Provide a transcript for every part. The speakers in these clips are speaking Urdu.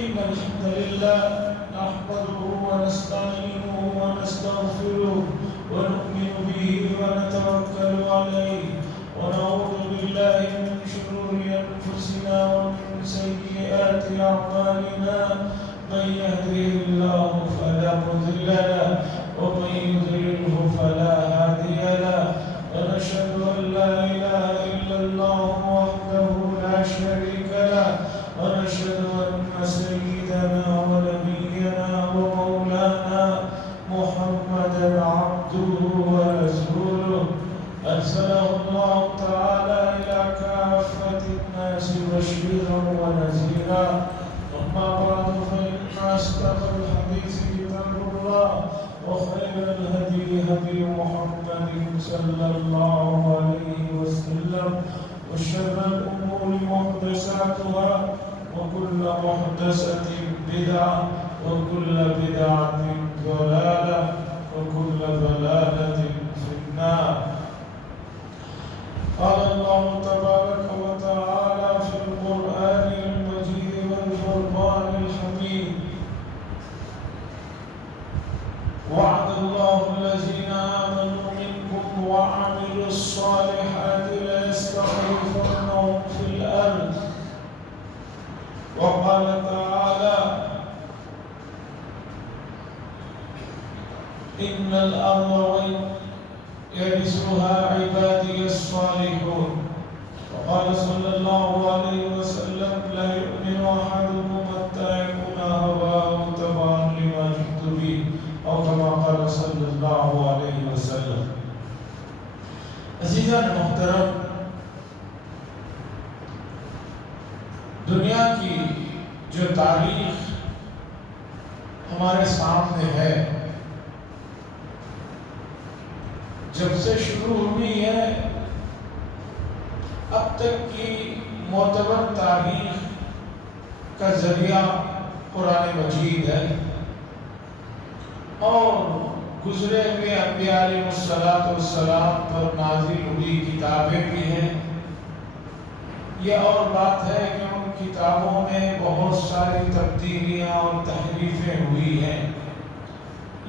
إن الحمد لله نحمده ونستعينه ونستغفره ونؤمن به ونتوكل عليه ونعوذ بالله من شرور أنفسنا ومن سيئات أعمالنا من يهده الله فلا مضل له ومن يضلله فلا هادي له ونشهد أن لا إله إلا الله وحده لا شريك له ونشهد أن سيدنا ونبينا ومولانا محمدا عبده ورسوله أرسله الله تعالى إلى كافة الناس بشيرا ونذيرا أما بعد فإن أصدق الحديث كتاب الله وخير الهدي هدي محمد صلى الله عليه وسلم وشر الأمور محدثاتها وكل محدثة بدعة وكل بدعة ضلالة وكل ضلالة في النار. قال الله تبارك وتعالى في القرآن المجيد والفرقان الحميد: وعد الله الذين آمنوا منكم وعملوا الصالحات ليستخلفنهم في الأرض. وقال تعالى: إن الأرض يرثها عبادي الصالحون. وقال صلى الله عليه وسلم: لا يؤمن أحدكم حتى يكون هواه تبعا لما جئت به، أو كما قال صلى الله عليه وسلم. عزیزان محترم، دنیا کی جو تاریخ ہمارے سامنے ہے، جب سے شروع ہوئی ہے اب تک کی معتبر تاریخ کا ذریعہ قرآن مجید ہے، اور گزرے ہوئے انبیاء علیہ السلام پر نازل ہوئی کتابیں بھی ہیں۔ یہ اور بات ہے کہ ان کتابوں میں بہت ساری تبدیلیاں اور تحریفیں ہوئی ہیں،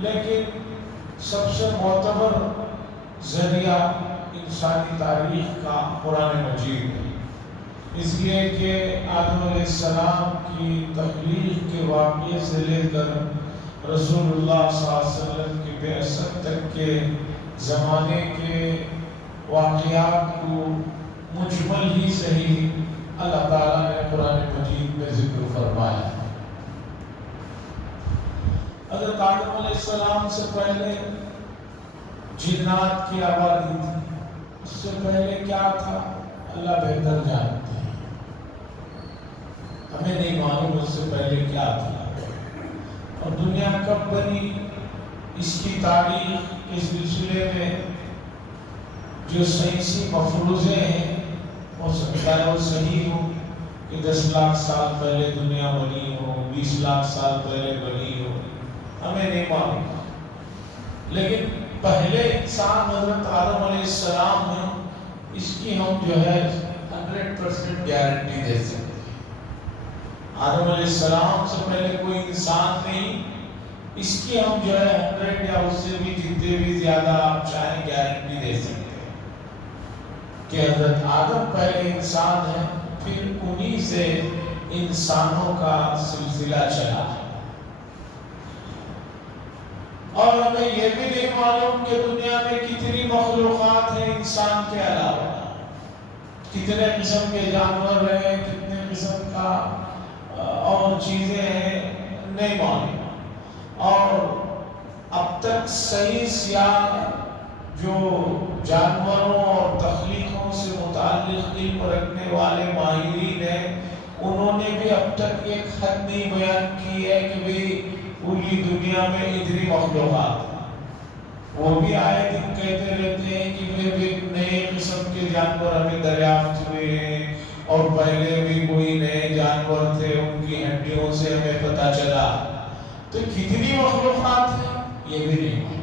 لیکن سب سے معتبر ذریعہ انسانی تاریخ کا قرآن مجید ہے، اس لیے کہ آدم علیہ السلام کی تخلیق کے واقعے سے لے کر رسول اللہ صلی اللہ علیہ وسلم کی بعثت تک کے زمانے کے واقعات کو مجمل ہی صحیح اللہ تعالیٰ نے قرآن مجید میں ذکر فرمایا ہے۔ حضرت آدم علیہ السلام سے پہلے جنات کی آبادی تھی، اس سے پہلے کیا تھا اللہ بہتر جانتے ہیں، ہمیں نہیں معلوم اس سے پہلے کیا تھا، اور دنیا کب بنی اس کی تاریخ کے سلسلے میں جو سائنسی مفروضے ہیں ہو سکتا ہے وہ صحیح ہو کہ 10 لاکھ سال پہلے دنیا بنی ہو، 20 لاکھ سال پہلے بنی ہو، ہمیں نہیں معلوم، لیکن پہلے انسان حضرت آدم علیہ السلام ہیں، اس کی ہم جو ہے 100% گارنٹی دے سکتے ہیں۔ آدم علیہ السلام سے پہلے کوئی انسان نہیں، اس کی ہم جو ہے 100 یا اس سے بھی جتنے بھی زیادہ آپ چاہیں گارنٹی دے سکتے ہیں کہ حضرت آدم پہلے انسان ہیں، پھر انہی سے انسانوں کا سلسلہ چلا، اور ہمیں یہ بھی نہیں معلوم کہ دنیا میں کتنی مخلوقات ہیں انسان کے علاوہ، کتنے قسم کے جانور ہیں، کتنے قسم کا اور چیزیں ہیں، نہیں معلوم، اور اب تک سائنس یا جو جانوروں اور تخلیقوں سے متعلق علم رکھنے والے ماہرین ہیں، انہوں نے بھی اب تک ایک حد نہیں بیان کی ہے کہ بھئی پوری دنیا میں اتنی مخلوقات ہیں۔ وہ بھی آئے دن کہتے رہتے ہیں کہ نئے قسم کے جانور ہمیں دریافت ہوئے ہیں، اور پہلے بھی کوئی نئے جانور تھے، ان کی ہڈیوں سے ہمیں پتہ چلا، تو کتنی مخلوقات ہیں یہ بھی نہیں معلوم۔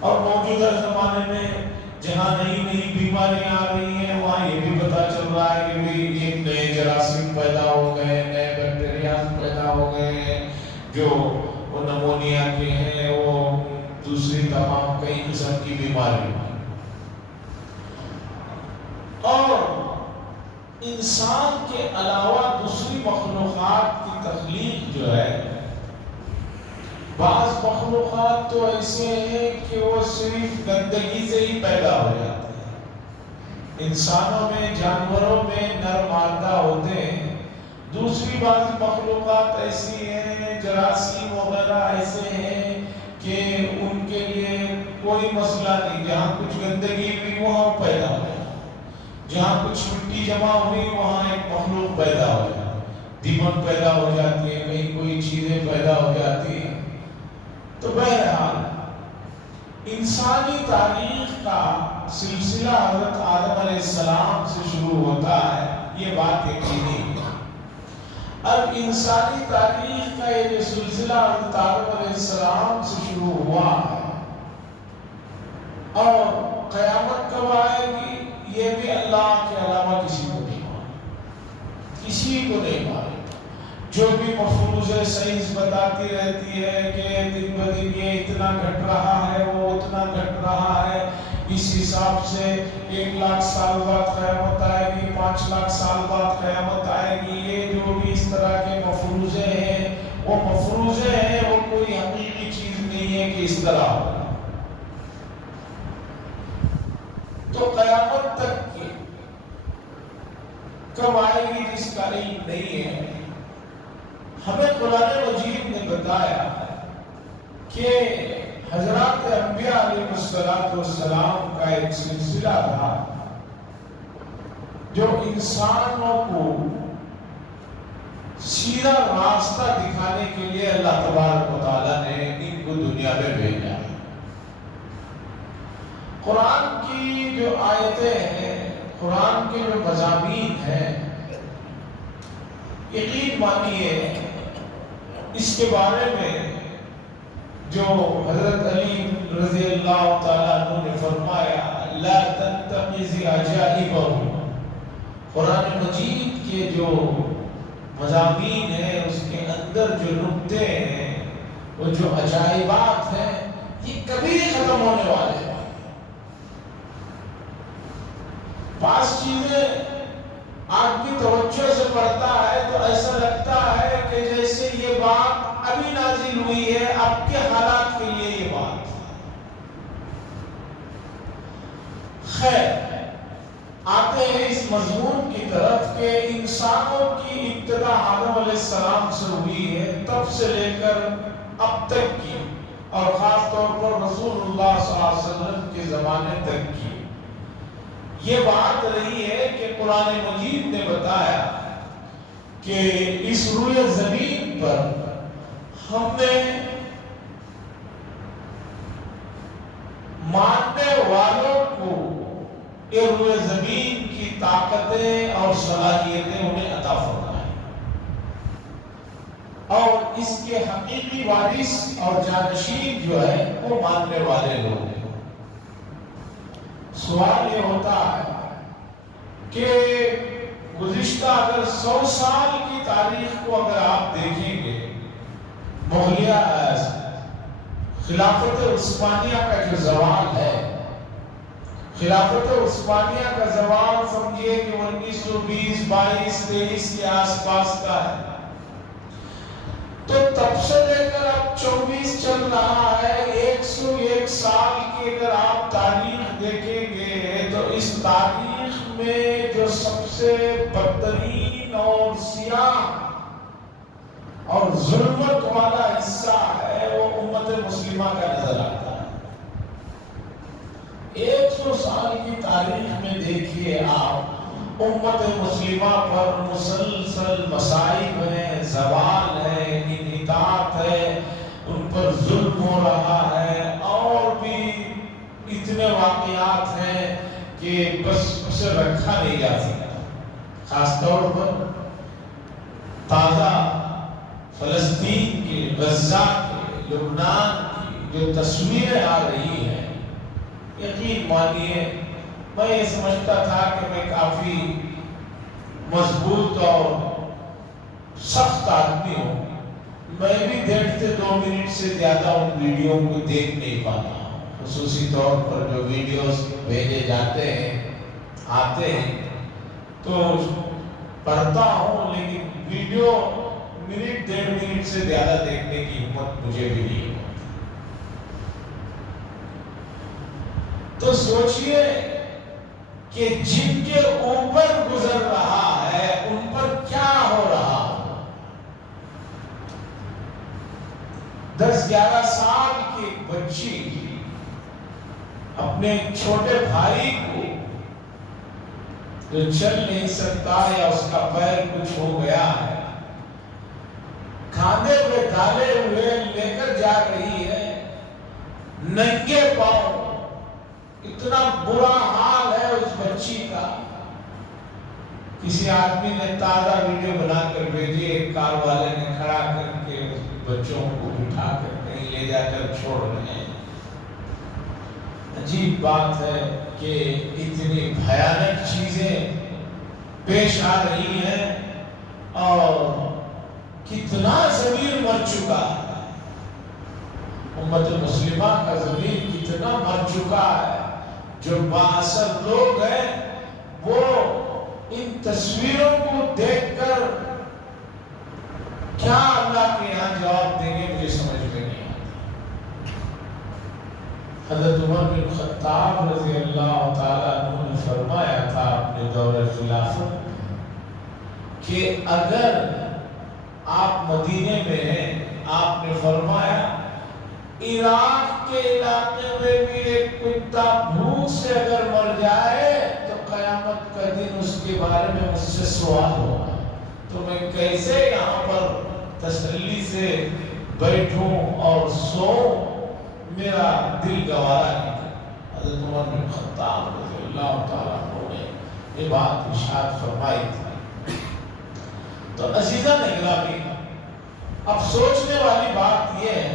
اور موجودہ زمانے میں جہاں نئی نئی بیماریاں آ رہی ہیں وہاں یہ بھی پتہ چل رہا ہے کہ ایک نئے جراثیم پیدا ہو گئے، نئے بیکٹیریا جو وہ نمونیا کے ہیں، وہ دوسری تمام کئی قسم کی بیماری، اور انسان کے علاوہ دوسری مخلوقات کی تخلیق جو ہے، بعض مخلوقات تو ایسے ہیں کہ وہ صرف گندگی سے ہی پیدا ہو جاتے ہیں، انسانوں میں، جانوروں میں نر مادہ ہوتے ہیں، دوسری بعض مخلوقات ایسی ہیں، جراثیم وغیرہ ایسے ہیں کہ ان کے لیے کوئی مسئلہ نہیں، جہاں کچھ گندگی ہوئی وہاں پیدا ہو جائے، جہاں کچھ مٹی جمع ہوئی وہاں ایک مخلوق پیدا ہو جائے، دیمک پیدا ہو جاتی ہے، کہیں کوئی چیزیں پیدا ہو جاتی ہیں۔ تو بہرحال انسانی تاریخ کا سلسلہ حضرت آدم علیہ السلام سے شروع ہوتا ہے، یہ بات یقینی ہے۔ اب انسانی تاریخ کا یہ جو سلسلہ حضرت آدم علیہ السلام سے شروع ہوا ہے، اور قیامت کب آئے گی یہ بھی اللہ کے علاوہ کسی کو نہیں معلوم، کسی کو نہیں معلوم۔ جو بھی مفروض سائنس بتاتی رہتی ہے کہ دن بدن یہ اتنا گھٹ رہا ہے، وہ اتنا گھٹ رہا ہے، اس حساب سے 1,00,000 سال بعد قیامت آئے گی، 5,00,000 سال بعد قیامت آئے گی، یہ جو بھی اس طرح کے مفروضے ہیں وہ مفروضے ہیں، وہ کوئی حقیقی چیز نہیں ہے کہ اس طرح ہو۔ تو قیامت تک کی کب آئے گی جس کا علم نہیں ہے۔ ہمیں قرآن مجید نے بتایا کہ حضرات انبیاء علیہ السلام کا ایک سلسلہ تھا جو انسانوں کو سیدھا راستہ دکھانے کے لیے اللہ تبارک و تعالیٰ نے ان کو دنیا میں بھیجا ہے۔ قرآن کی جو آیتیں ہیں، قرآن کے جو مضامین ہیں، یقین مانیے اس کے بارے میں جو حضرت علی رضی اللہ تعالیٰ عنہ نے فرمایا لا تنتقض عجائبہ، قرآن مجید کے جو مضامین ہیں، اس کے اندر جو نکتے ہیں، وہ جو عجائبات ہیں، یہ کبھی نہیں ختم ہونے والے ہیں۔ بعض چیزیں آدمی توجہ سے پڑھتا ہے تو ایسا لگتا ہے کہ جیسے یہ بات ابھی نازل ہوئی ہے، اب کے حالات کے لیے یہ بات۔ خیر، آتے ہیں اس مضمون کی طرف کہ انسانوں کی ابتدا آدم علیہ السلام سے ہوئی ہے، تب سے لے کر اب تک کی، اور خاص طور پر رسول اللہ صلی اللہ علیہ وسلم کے زمانے تک کی یہ بات رہی ہے کہ قرآن مجید نے بتایا کہ اس روئے زمین پر ہم نے ماننے والوں کو یہ روئے زمین کی طاقتیں اور صلاحیتیں انہیں عطا فرمائیں، اور اس کے حقیقی وارث اور جانشین جو ہے وہ ماننے والے لوگ ہیں۔ سوال یہ ہوتا ہے کہ گزشتہ اگر 100 سال کی تاریخ کو اگر آپ دیکھیں گے، مغلیہ خلافت عثمانیہ کا جو زوال ہے، خلافت عثمانیہ کا زوال سمجھیے کہ 1920، 22، 23 کے آس پاس کا ہے، تو تب سے لے کر اب 24 چل رہا ہے، 101 سال کی اگر آپ تاریخ دیکھیں گے تو اس تاریخ میں جو سب سے بدترین اور سیاہ اور ظلمت والا حصہ ہے وہ امت مسلمہ کا نظر آتا ہے۔ 100 سال کی تاریخ میں دیکھیے آپ، امت مسلمہ پر مسلسل مصائب ہیں، زوال ہے، انحطاط ہے، ان پر ظلم ہو رہا ہے، اور بھی اتنے واقعات ہیں کہ بس اسے رکھا نہیں جا سکتا۔ خاص طور پر تازہ فلسطین کے، غزہ کے، لبنان کی جو تصویریں آ رہی ہیں، یقین مانیے میں یہ سمجھتا تھا کہ میں کافی مضبوط اور سخت آدمی ہوں، میں بھی 1.5 سے 2 منٹ سے زیادہ ان ویڈیو کو دیکھ نہیں پاتا ہوں، خصوصی طور پر جو ویڈیوز بھیجے جاتے ہیں آتے ہیں تو پڑھتا ہوں، لیکن ویڈیو 1.5 منٹ سے زیادہ دیکھنے کی ہمت مجھے بھی نہیں ہوتی۔ تو سوچئے کہ جن کے اوپر گزر رہا ہے ان پر کیا ہو رہا ہو۔ 10-11 سال کی ایک بچی اپنے چھوٹے بھائی کو جو چل نہیں سکتا یا اس کا پیر کچھ ہو گیا ہے، کھاندے پہ ڈالے ہوئے لے کر جا رہی ہے ننگے پاؤں۔ اتنا برا حال ہے اس بچی کا۔ کسی آدمی نے تازہ ویڈیو بنا کر بھیجی، ایک کار والے نے کھڑا کر کے بچوں کو اٹھا کر کہیں لے جا کر چھوڑ رہے ہیں۔ عجیب بات ہے کہ اتنی بھیانک چیزیں پیش آ رہی ہیں اور کتنا ضمیر مر چکا ہے، امت مسلمہ کا ضمیر کتنا مر چکا ہے۔ جو بااثر لوگ ہیں وہ ان تصویروں کو دیکھ کر کیا اللہ کے یہاں جواب دیں گے مجھے سمجھ میں نہیں آتا۔ حضرت عمر بن خطاب رضی اللہ تعالیٰ عنہ نے فرمایا تھا اپنے دور خلافت کہ اگر آپ مدینے میں ہیں، آپ نے فرمایا عراق کے علاقے میں بھی ایک کتا بھوک سے اگر مر جائے تو قیامت کا دن اس کے بارے میں مجھ سے سوال ہوگا، تو میں کیسے یہاں پر تسلی سے بیٹھوں اور سوؤں، میرا دل گوارا نہیں کرتا۔ حضرت عمر بن خطاب رضی اللہ تعالیٰ عنہ نے یہ بات ارشاد فرمائی تھی۔ تو عزیزان اکرامی، اب سوچنے والی بات یہ ہے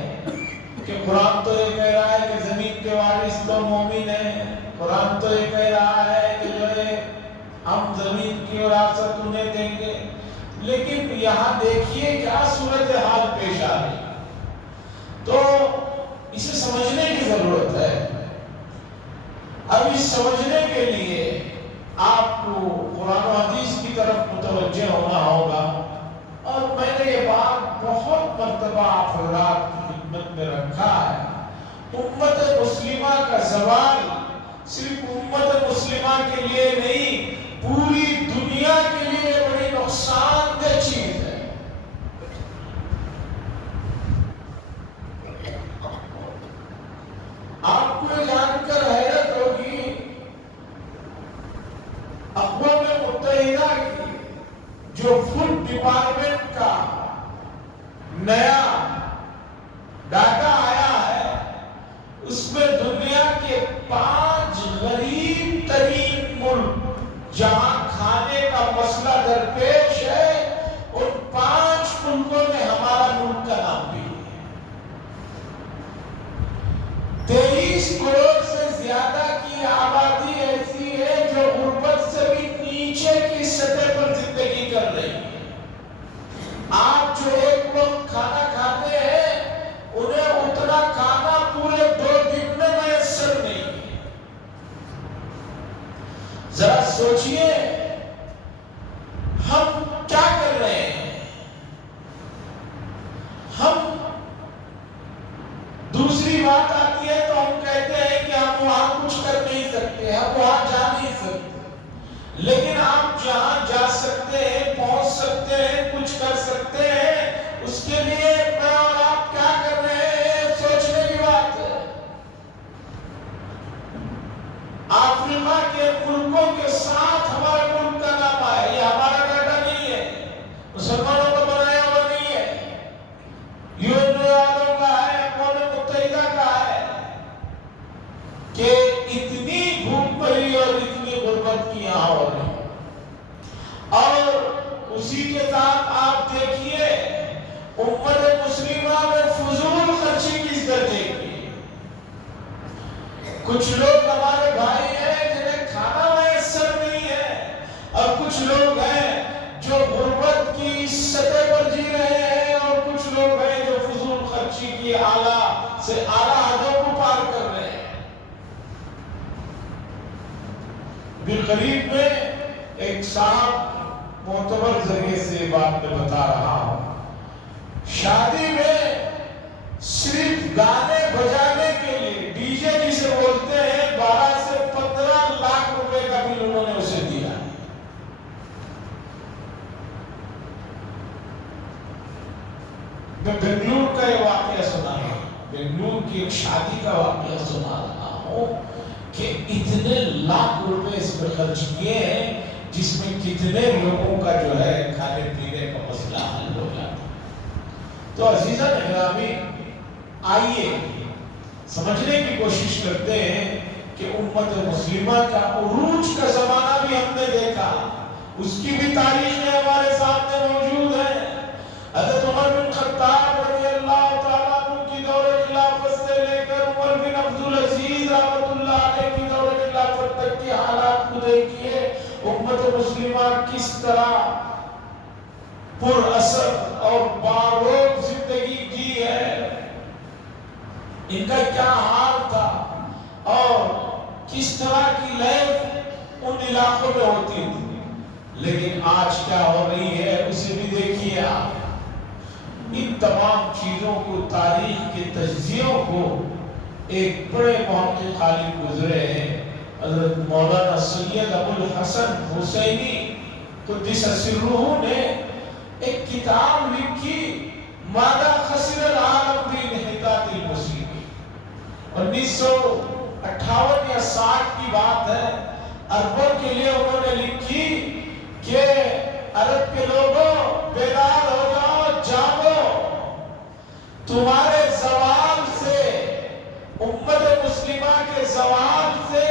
کہ قرآن تو یہ کہہ رہا ہے کہ زمین کے وارث تو مومن ہیں، قرآن تو یہ کہہ رہا ہے کہ جو ہے ہم زمین کی وراثت انہیں دیں گے، لیکن یہاں دیکھیے کیا صورتحال پیش آ رہی۔ تو اسے سمجھنے کی ضرورت ہے۔ اب اس سمجھنے کے لیے آپ کو قرآن و حدیث کی طرف متوجہ ہونا ہوگا، اور میں نے یہ بات بہت مرتبہ آپ حضرات کی خدمت میں رکھا ہے۔ امت مسلمہ کا زوال صرف امت مسلمہ کے لیے نہیں، پوری دنیا کے لیے بڑی نقصان دہ چیز ہے۔ آپ کو یہ جان کر حیرت ہوگی، اقوام متحدہ کی جو فوڈ ڈپارٹمنٹ کا نیا ڈاٹا آیا ہے، اس میں دنیا کے 5 غریب ترین ملک جہاں کھانے کا مسئلہ درپیش ہے، ان 5 ملکوں میں ہمارا ملک کا نام بھی ہے۔ 23 کروڑ سے زیادہ کی آبادی ایسی ہے جو غربت سے بھی نیچے کی سطح پر زندگی کر رہی ہے۔ آپ جو ایک وقت کھانا کھاتے ہیں انہیں اتنا کھانا پورے 2 دن میں میسر نہیں ہے۔ ذرا سوچئے ہم کیا کر رہے ہیں۔ ہم دوسری بات آتی ہے تو ہم کہتے ہیں کہ ہم وہاں کچھ کر نہیں سکتے، ہم وہاں جا نہیں سکتے، لیکن آپ جہاں جا سکتے ہیں، پہنچ سکتے ہیں، کچھ کر سکتے ہیں، اس کے لیے میں اور آپ کیا کر رہے ہیں سوچنے کی بات ہے۔ افریقہ کے ملکوں کے ساتھ ہمارے ملک کا نام ہے، یہ ہمارا ڈاٹا نہیں ہے، مسلمانوں کو بنایا ہوا نہیں ہے، یون والوں کا ہے، اقوام متحدہ کا ہے، کہ اتنی بھوک مری اور اتنی غربت کی یہاں ہو رہی۔ اور اسی کے ساتھ آپ دیکھیے امت مسلمہ میں فضول خرچی کس درجے کی۔ کچھ لوگ ہمارے بھائی ہیں جنہیں کھانا میسر نہیں ہے، اور کچھ لوگ ہیں جو غربت کی سطح پر جی رہے ہیں، اور کچھ لوگ ہیں کی اعلیٰ سے اعلیٰ حدوں کو پار کر رہے ہیں۔ بالقریب میں ایک صاحب معتبر ذریعے سے بات میں بتا رہا ہوں، شادی میں صرف گانے بجانے کے لیے ڈی جے جسے بولتے ہیں 12 سے 15 لاکھ روپے کا بل انہوں نے اسے دیا۔ میں بنگلور کا یہ واقعہ سنا رہا ہوں، بنگلور کی ایک شادی کا واقعہ سنا رہا ہوں کہ اتنے لاکھ روپے اس میں خرچ کیے ہیں جس میں کتنے لوگوں کا جو ہے کھانے پینے کا مسئلہ حل ہو جاتا۔ تو عزیزان اکرامی، آئیے سمجھنے کی کوشش کرتے ہیں کہ امت مسلمہ کا عروج کا زمانہ بھی ہم نے دیکھا، اس کی بھی تاریخیں ہمارے سامنے موجود ہیں۔ حضرت عمر بن خطاب رضی اللہ تعالیٰ عنہ کی دور خلافت سے لے کر عمر بن عبدالعزیز رحمۃ اللہ علیہ کی دور خلافت تک کی حالات کو دیکھیے، امت مسلمہ کس طرح پر اثر اور باروق زندگی جی ہے، ان کا کیا حال تھا اور کس طرح کی لائف ان علاقوں میں ہوتی تھی۔ لیکن آج کیا ہو رہی ہے اسے بھی دیکھیے آپ۔ ان تمام چیزوں کو، تاریخ کے تجزیوں کو ایک بڑے محقق عالم گزرے ہیں، حضرت مولانا سید ابو الحسن حسینی قدس سرہ نے ایک کتاب لکھی، ماذا خسر العالم بانحطاط المسلمین۔ 1958 یا 60 کی بات ہے، عربوں کے لیے انہوں نے لکھی کہ عرب کے لوگوں بیدار ہو جاؤ، جاگو، تمہارے زوال سے، امت مسلمہ کے زوال سے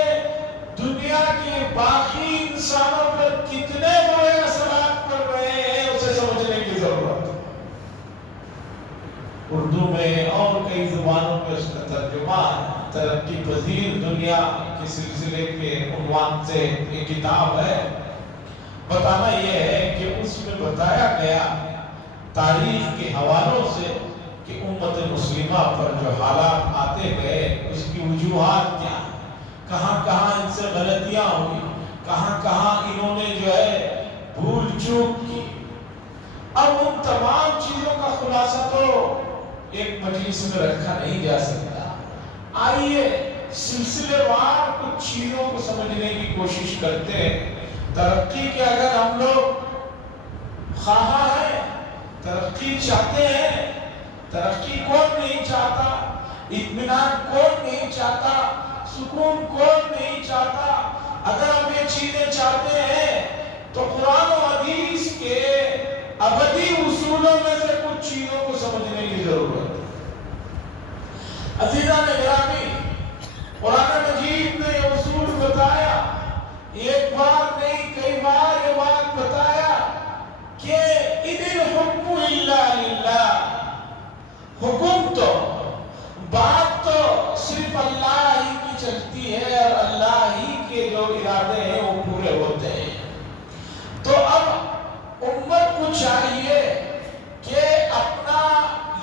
دنیا کے باقی انسانوں پر کتنے بڑے اثرات پڑ رہے ہیں اسے سمجھنے کی ضرورت ہے۔ اردو میں اور کئی زبانوں میں اس کا ترجمہ ترقی پذیر دنیا کے سلسلے کے عنوان سے ایک کتاب ہے۔ بتانا یہ ہے کہ اس میں بتایا گیا تاریخ کے حوالوں سے کہ امت مسلمہ پر جو حالات آتے گئے اس کی وجوہات کیا ہیں، کہاں کہاں ان سے غلطیاں ہوئی، کہاں کہاں انہوں نے جو ہے بھول چوک کی۔ اب ان تمام چیزوں کا خلاصہ تو ایک مجلس میں رکھا نہیں جا سکتا، آئیے سلسلے وار کچھ چیزوں کو سمجھنے کی کوشش کرتے ہیں۔ ترقی کے اگر ہم لوگ خواہاں ہیں، ترقی چاہتے ہیں، ترقی کون نہیں چاہتا، اطمینان کون نہیں چاہتا، سکون کون نہیں چاہتا، اگر ہم یہ چیزیں چاہتے ہیں تو قرآن و حدیث کے ابدی اصولوں میں سے کچھ چیزوں کو سمجھنے کی ضرورت ہے۔ عزیزان گرامی، قرآن مجید نے یہ اصول بتایا، ایک بار نہیں کئی بار یہ بات بتایا کہ اِنِ الْحُكْمُ إِلَّا لِلَّهِ، حکم تو، بات تو صرف اللہ ہی کی چلتی ہے اور اللہ ہی کے جو ارادے ہیں وہ پورے ہوتے ہیں۔ تو اب امت کو چاہیے کہ اپنا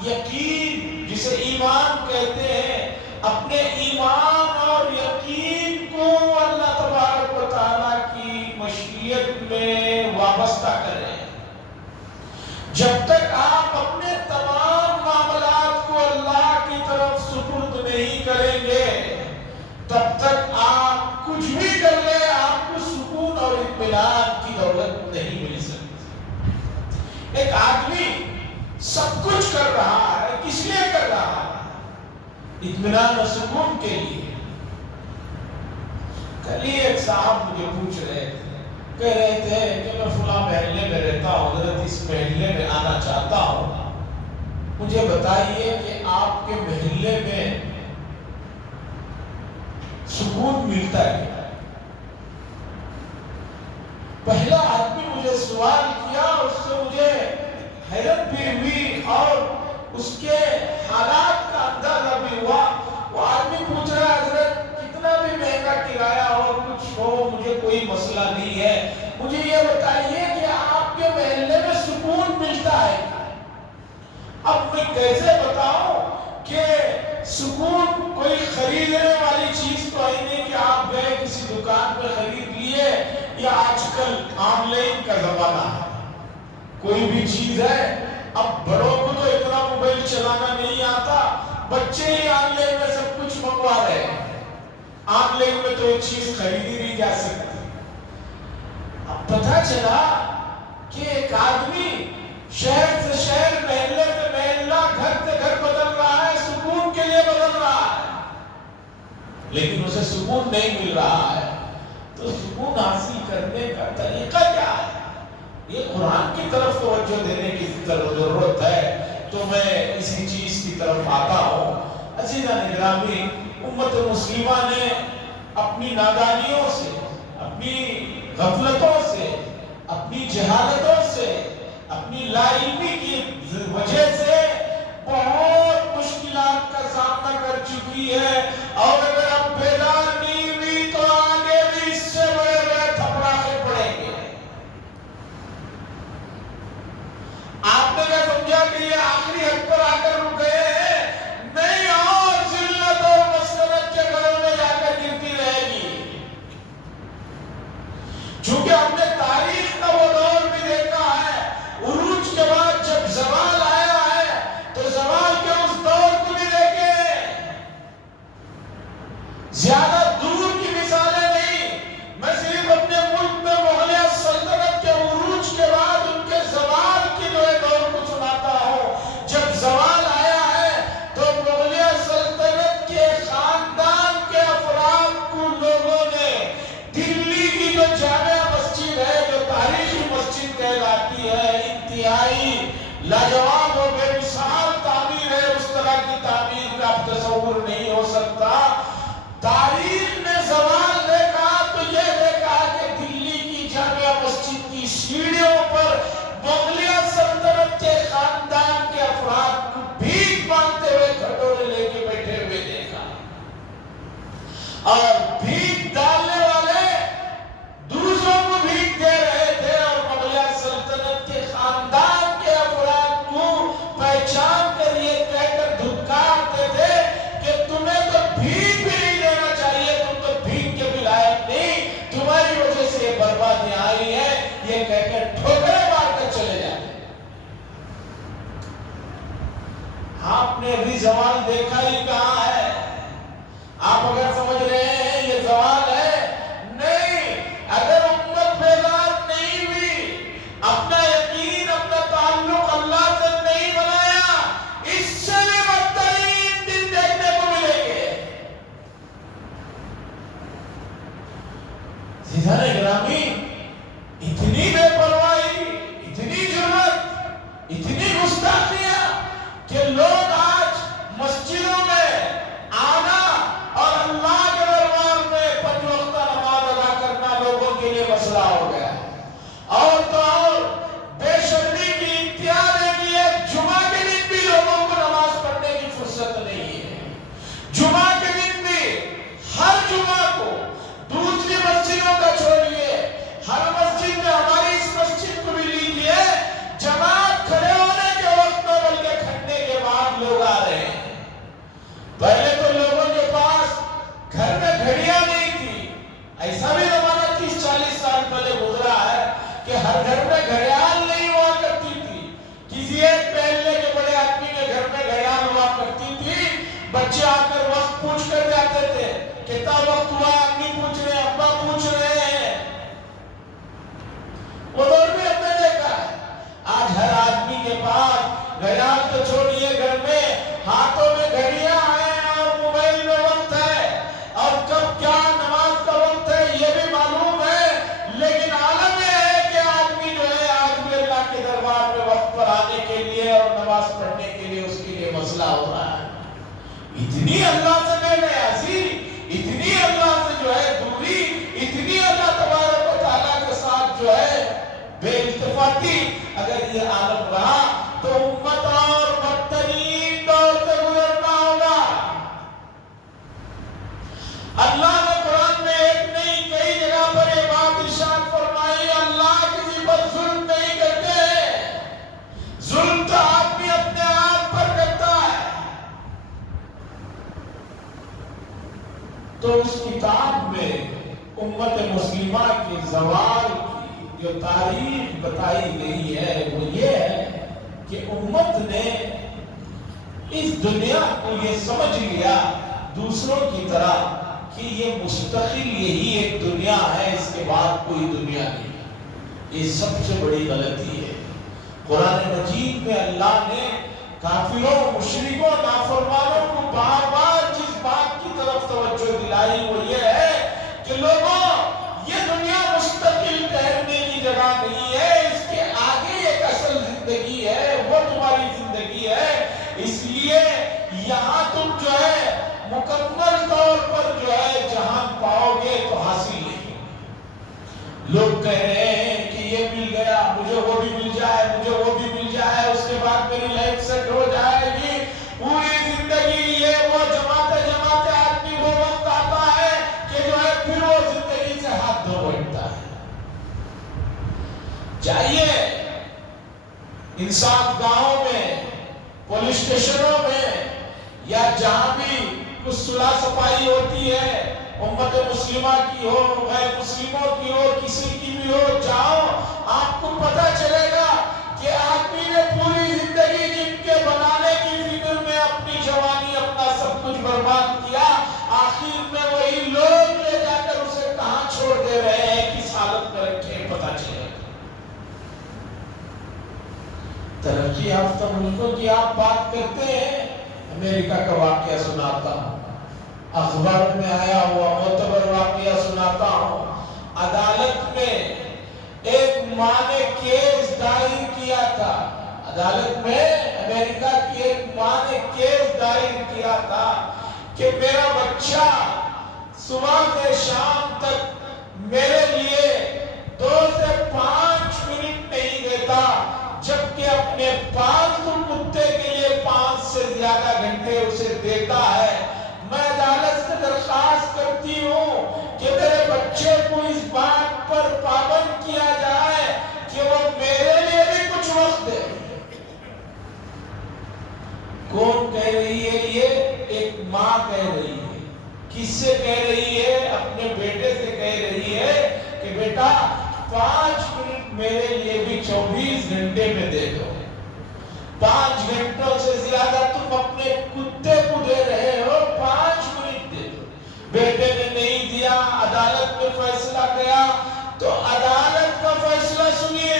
یقین، جسے ایمان کہتے ہیں، اپنے ایمان اور یقین کو اللہ تبارک و تعالیٰ کی مشیت میں وابستہ کریں۔ جب تک آپ اپنے تمام معاملات کو اللہ کی طرف سپرد نہیں کریں گے، تب تک آپ کچھ بھی کر لیں، آپ کو سکون اور اطمینان کی دولت نہیں مل سکتی۔ ایک آدمی سب کچھ کر رہا ہے، کس لیے کر رہا ہے؟ اطمینان و سکون کے لیے۔ کل ہی ایک صاحب مجھے پوچھ رہے تھے، کہہ رہے تھے کہ میں فلاں محلے میں رہتا ہوں، حضرت اس محلے میں آنا چاہتا ہوں، مجھے بتائیے کہ آپ کے محلے میں سکون ملتا ہے؟ پہلا آدمی مجھے سوال کیا، اس سے مجھے حیرت بھی ہوئی اور اس کے حالات کا اندازہ بھی ہوا۔ وہ آدمی پوچھ رہا ہے، حضرت کتنا بھی مہنگا کرایہ ہو، کچھ ہو، مجھے کوئی مسئلہ نہیں ہے، مجھے یہ بتائیے کہ آپ کے محلے میں سکون ملتا ہے؟ اب میں کیسے بتاؤں کہ سکون کوئی خریدنے والی چیز تو ہے نہیں کہ آپ گئے کسی دکان پہ خرید لیے، یا آج کل آن لائن کا زمانہ ہے، کوئی بھی چیز ہے، اب بڑوں کو تو اتنا موبائل چلانا نہیں آتا، بچے ہی آن لائن میں سب کچھ منگوا رہے ہیں، آن لائن میں تو ایک چیز خریدی نہیں جا سکتی۔ اب پتہ چلا کہ ایک آدمی شہر سے شہر، محلے سے محلہ، گھر سے گھر بدل رہا ہے، سکون کے لیے بدل رہا ہے، لیکن اسے سکون نہیں مل رہا ہے۔ تو سکون حاصل کرنے کا طریقہ کیا ہے؟ یہ قرآن کی طرف توجہ دینے کی ضرورت ہے۔ تو میں اسی چیز کی طرف آتا ہوں۔ عزیزان گرامی، امت مسلمہ نے اپنی نادانیوں سے، اپنی غفلتوں سے، اپنی جہالتوں سے، اپنی لا علمی کی وجہ سے بہت مشکلات کا سامنا کر چکی ہے، اور اگر اب بیدار نہیں ہوئی تو آگے بھی اس سے بڑے بڑے تھپڑاخے پڑیں گے۔ آپ نے کیا سمجھا کہ یہ آخری حد پر آ کر رک گئے ہیں؟ نہیں، اور ذلت اور مسکنت کے گھروں میں جا کر گرتی رہے گی، چونکہ ہم نے تاریخ کا وہ دور بھی دیکھا ہے۔ عروج کے بعد جب زوال آیا ہے تو زوال کے اس دور کو بھی دیکھیں، زیادہ دور کی مثالیں نہیں، میں صرف اپنے ملک میں مغلیہ سلطنت کے عروج کے بعد ان کے زوال کی دور کو سناتا ہوں۔ جب زوال آیا ہے تو مغلیہ سلطنت کے خاندان کے افراد کو لوگوں نے دلی کی جو جامع مسجد ہے، جو تاریخی مسجد کہلاتی ہے، انتہائی لاجواب و بے مثال تعمیر ہے، اس طرح کی تعمیر کا اب تصور نہیں ہو سکتا۔ تاریخ نے زوال دیکھا تو یہ دیکھا کہ دلی کی جامع مسجد کی سیڑھیوں پر مغلیہ سلطنت کے خاندان کے افراد کو بھیک مانگتے ہوئے کھٹورے لے کے بیٹھے ہوئے دیکھا، اور بھیک ڈالنے والے دوسروں کو بھیک دے رہے تھے، اور مغلیہ سلطنت کے خاندان کے افراد کو پہچان کر یہ کہہ کر دھتکارتے تھے کہ تمہیں تو بھیک بھی نہیں دینا چاہیے، تم تو بھیک کے بھی لائق نہیں، تمہاری وجہ سے یہ بربادی آئی ہے، یہ کہہ کر ٹھوکریں مار کر چلے جاتے۔ آپ نے ابھی زوال دیکھا ہی کہاں ہے؟ آپ اگر سمجھ رہے ہیں یہ زوال ہے، نہیں، اگر امت بیدار نہیں ہوئی، اپنا یقین، اپنا تعلق اللہ سے نہیں بنایا، اس سے بھی بدترین دن دیکھنے کو ملیں گے۔ عزیزان گرامی، اتنی بے پرواہی، اتنی جرأت، اتنی گستاخیاں کہ لوگ آج مسجدوں میں آنا اور اللہ کے دربار میں 5 وقتہ نماز ادا کرنا لوگوں کے لیے مسئلہ ہو گیا ہے۔ اور تو اور بے شرمی کی انتہا دیکھی ہے، جمعہ کے دن بھی لوگوں کو نماز پڑھنے کی فرصت نہیں ہے۔ جمعہ کے دن بھی ہر جمعہ کو، دوسری مسجدوں کا چھوڑیے، ہر مسجد میں، ہماری اس مسجد کو بھی لیجیے، جماعت کھڑے ہونے کے وقت میں بلکہ کھڑنے کے بعد لوگ آ رہے ہیں۔ پہلے تو لوگوں کے پاس گھر میں گھڑیاں نہیں تھی، ایسا بھی زمانہ 30-40 سال پہلے گزرا ہے کہ ہر گھر میں گھڑیال نہیں ہوا کرتی تھی، کسی ایک محلے کے بڑے آدمی کے گھر میں گھڑیال ہوا کرتی تھی، بچے آ کر وقت پوچھ کر جاتے تھے، کتنا وقت ہوا، امی پوچھ رہے ہیں، ابا پوچھ رہے ہیں، وہ دور بھی ہم نے دیکھا ہے۔ آج ہر آدمی کے پاس گھڑیال تو چھوڑیے، گھر میں ہاتھوں میں گھڑیاں ہیں اور موبائل میں وقت ہے، اور کب کیا نماز کا وقت ہے یہ بھی معلوم ہے، لیکن عالم یہ ہے کہ آدمی جو ہے آج بھی اللہ کے دربار میں وقت پر آنے کے لیے اور نماز پڑھنے کے لیے اس کے لیے مسئلہ ہو رہا ہے۔ اتنی اللہ سے بے نیازی، اتنی اللہ سے جو ہے دوری، اتنی اللہ تبارک و تعالیٰ کے ساتھ جو ہے بے التفاتی، اگر یہ عالم رہا تو امت اور بدترین دور سے گزرنا ہوگا۔ اللہ نے قرآن میں ایک نہیں کئی جگہ پر یہ بات ارشاد فرمائی، اللہ کسی پر ظلم نہیں کرتے، ظلم تو آدمی اپنے آپ پر کرتا ہے۔ تو اس کتاب میں امت مسلمہ کے زوال کی جو تاریخ بتائی گئی ہے وہ یہ ہے کہ امت نے اس دنیا کو یہ سمجھ لیا دوسروں کی طرح کہ یہ مستقل یہی ایک دنیا ہے، اس کے بعد کوئی دنیا نہیں ہے۔ یہ سب سے بڑی غلطی ہے۔ قرآن مجید میں اللہ نے کافروں، مشرکوں، نافرمانوں کو بار بار جس بات کی طرف توجہ دلائی وہ یہ ہے کہ لوگوں، یہ دنیا مستقل ٹھہرنے کی جگہ نہیں ہے، اس کے آگے ایک اصل زندگی ہے، وہ تمہاری زندگی ہے۔ اس لیے یہاں تم جو ہے مکمل طور پر جو ہے جہان پاؤ گے تو حاصل نہیں۔ لوگ کہہ رہے ہیں کہ یہ مل گیا، مجھے وہ بھی مل جائے، مجھے وہ بھی مل جائے، اس کے بعد میری لائف سیٹ ہو جائے گی، پوری زندگی یہ وہ جماتے جماتے آدمی وہ وقت آتا ہے کہ جو ہے پھر وہ زندگی سے ہاتھ دھو بیٹھتا ہے۔ چاہیے انصاف گاہوں میں، پولیس اسٹیشنوں میں، یا جہاں بھی کچھ صلح صفائی ہوتی ہے، امت مسلمہ کی ہو، غیر مسلموں کی ہو، کسی کی بھی ہو، جاؤ، آپ کو پتہ چلے گا کہ آدمی نے پوری زندگی جن کے بنانے کی فکر میں اپنی جوانی، اپنا سب کچھ برباد کیا، آخر میں وہی لوگ لے جا کر اسے کہاں چھوڑ دے رہے ہیں، کس حالت میں رکھے، پتہ چلے گا۔ ترقی یافتہ ملکوں کی آپ بات کرتے ہیں، امریکہ کا واقعہ سناتا ہوں، اخبار میں آیا ہوا معتبر واقعہ سناتا ہوں۔ عدالت میں ایک ماں نے کیس دائر کیا تھا، عدالت میں امریکہ کی ایک ماں نے کیس دائر کیا تھا کہ میرا بچہ صبح سے شام تک میرے لیے 2 سے 5 منٹ نہیں دیتا، جبکہ اپنے پالتو کتے کے لیے 5 سے زیادہ گھنٹے اسے دیتا ہے۔ میں عدالت سے درخواست کرتی ہوں کہ میرے بچے کو اس بات پر پابند کیا جائے کہ وہ میرے لیے بھی کچھ وقت دے۔ کون کہہ رہی ہے یہ؟ ایک ماں کہہ رہی ہے۔ کس سے کہہ رہی ہے؟ اپنے بیٹے سے کہہ رہی ہے کہ بیٹا 5 منٹ میرے لیے بھی 24 گھنٹے میں دے دو۔ 5 گھنٹوں سے زیادہ تم اپنے کتے کو دے رہے ہو، 5 منٹ دے دو۔ بیٹے نے نہیں دیا، عدالت میں فیصلہ گیا، تو عدالت کا فیصلہ سنیے۔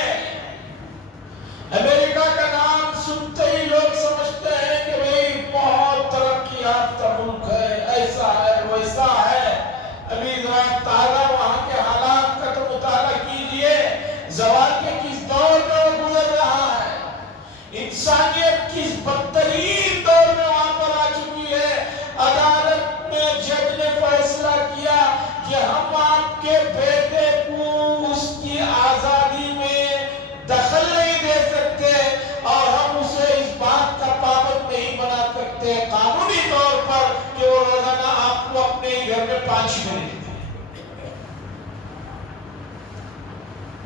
امریکہ کا نام سنتے ہی لوگ سمجھتے ہیں کہ بھئی بہت ترقی یافتہ ملک ہے، ایسا ہے ویسا ہے۔ ابھی ذرا تازہ وہاں کے حالات کا تو مطالعہ کیجئے، زوال کے کس دور میں وہ گزر رہا ہے، انسانیت کس بدترین دور میں وہاں پر آ چکی ہے۔ عدالت میں جج نے فیصلہ کیا کہ ہم آپ کے بیٹے کو اس کی آزادی میں دخل نہیں دے سکتے، اور ہم اسے اس بات کا پابند نہیں بنا سکتے قانونی طور پر کہ وہ روزانہ آپ کو اپنے گھر میں 5 منٹ دے۔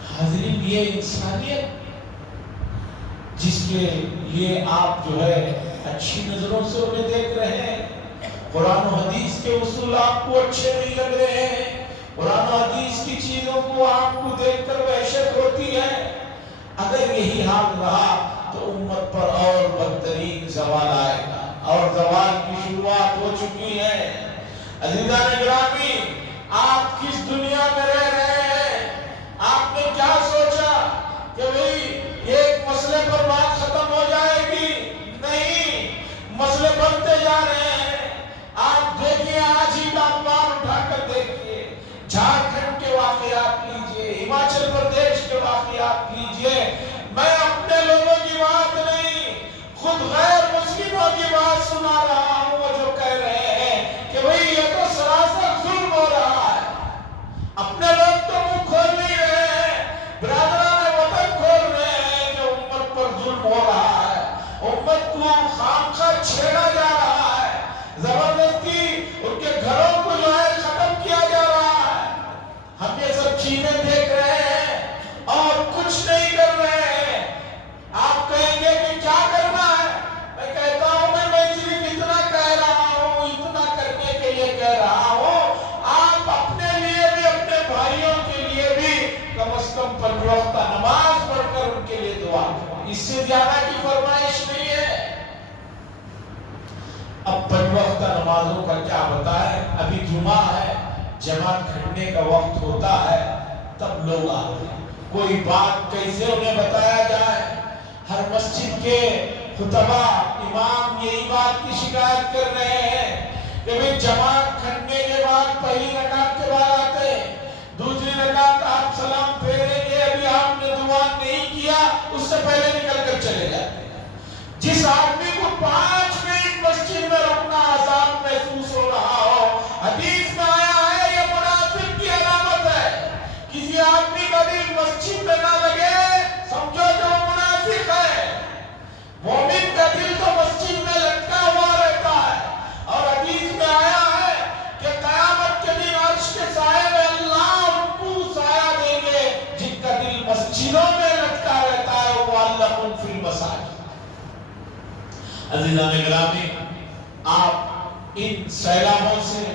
حاضرین، یہ انسانیت جس کے لیے آپ جو ہے اچھی نظروں سے انہیں دیکھ رہے ہیں، قرآن و حدیث کے اصول آپ کو اچھے نہیں لگ رہے ہیں، قرآن و حدیث کی چیزوں کو آپ کو دیکھ کر وحشت ہوتی ہے، اگر یہی حال رہا تو امت پر اور بدترین زوال آئے گا، اور زوال کی شروعات ہو چکی ہے۔ عزیزان گرامی، آپ کس دنیا میں رہ رہے ہیں؟ آپ نے کیا سوچا کہ بھئی ایک مسئلے پر بات ختم ہو جائے گی؟ نہیں، مسئلے بنتے جا رہے ہیں۔ آپ دیکھیے، آج ہی اخبار اٹھا کر دیکھیے، جھارکھنڈ کے واقعات لیجئے، ہماچل پردیش کے واقعات لیجئے۔ میں اپنے لوگوں کی بات نہیں، خود غیر مسلموں کی بات سنا رہا ہوں، وہ جو کہہ رہے ہیں کہ بھئی یہ تو سراسر ظلم ہو رہا ہے۔ اپنے لوگ تو منہ کھول نہیں رہے ہیں، برادران وطن کھول رہے ہیں کہ امت پر ظلم ہو رہا ہے، امت کو خامخواہ چھیڑا جا رہا ہے، زبردستی ان کے گھروں کو جو ہے ختم کیا جا رہا ہے۔ ہم یہ سب چیزیں دیکھ رہے ہیں اور کچھ نہیں کر رہے ہیں۔ آپ کہیں گے کہ کیا کرنا ہے؟ میں کہتا ہوں میں صرف اتنا زیادہ کی فرمائش نہیں ہے۔ اب 5 وقت نمازوں کا کیا بتائیں، ابھی جمعہ ہے، جماعت کھڑنے کا وقت ہوتا ہے تب لوگ آتے ہیں، کوئی بات کیسے انہیں بتایا جائے۔ ہر مسجد کے خطبہ امام یہی بات کی شکایت کر رہے ہیں کہ بھئی جماعت کھڑنے کے بعد پہلی رکعت کے بعد آتے ہیں، دوسری رکعت آپ سلام پھیریں گے، ابھی آپ نے دعا نہیں کیا، اس سے پہلے نکل کر چلے جاتے ہیں۔ جس آدمی کو 5 منٹ مسجد میں رکنا آسان محسوس ہو رہا ہو، حدیث میں آیا ہے یہ منافق کی علامت ہے۔ کسی آدمی کا دل مسجد میں نہ لگے، سمجھو جو منافق ہے۔ مومن کا دل تو مسجد میں لٹکا ہوا رہتا ہے، اور حدیث میں آیا ہے کہ قیامت کے دن عرش کے سائے میں اللہ ان کو سایہ دیں گے جن کا دل مسجدوں میں لٹکا رہتا ہے، وَعَلَّقٌ فِي الْمَسَاجِدِ۔ عزیزان گرامی، آپ ان سیلابوں سے،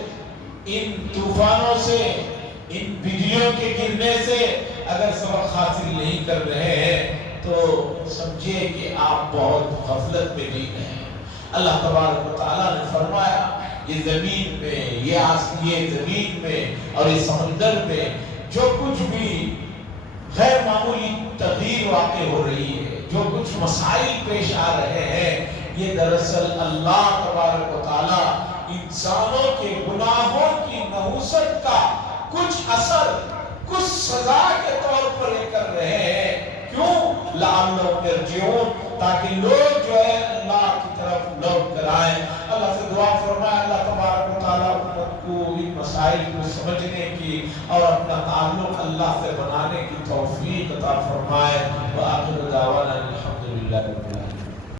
ان طوفانوں سے، ان بجلیوں کے گرنے سے اگر سبق حاصل نہیں کر رہے ہیں تو سمجھیے کہ آپ بہت غفلت میں جی رہے ہیں۔ اللہ تبارک و تعالیٰ نے فرمایا یہ زمین میں، یہ زمین میں اور یہ سمندر میں جو کچھ بھی غیر معمولی تغییر واقع ہو رہی ہے، جو کچھ مسائل پیش آ رہے ہیں، یہ دراصل اللہ تبارک و تعالیٰ انسانوں کے گناہوں کی نحوست کا کچھ اثر، کچھ سزا کے طور پر یہ کر رہے ہیں۔ کیوں؟ لعلہم یرجعون، تاکہ لوگ جو ہے اللہ کی طرف لوٹ کر آئیں۔ اللہ سے دعا فرمائے اللہ تبارک و تعالیٰ امت کو ان مسائل کو سمجھنے کی اور اپنا تعلق اللہ سے بنانے کی توفیق عطا فرمائے۔ وآخر دعوانا الحمدللہ۔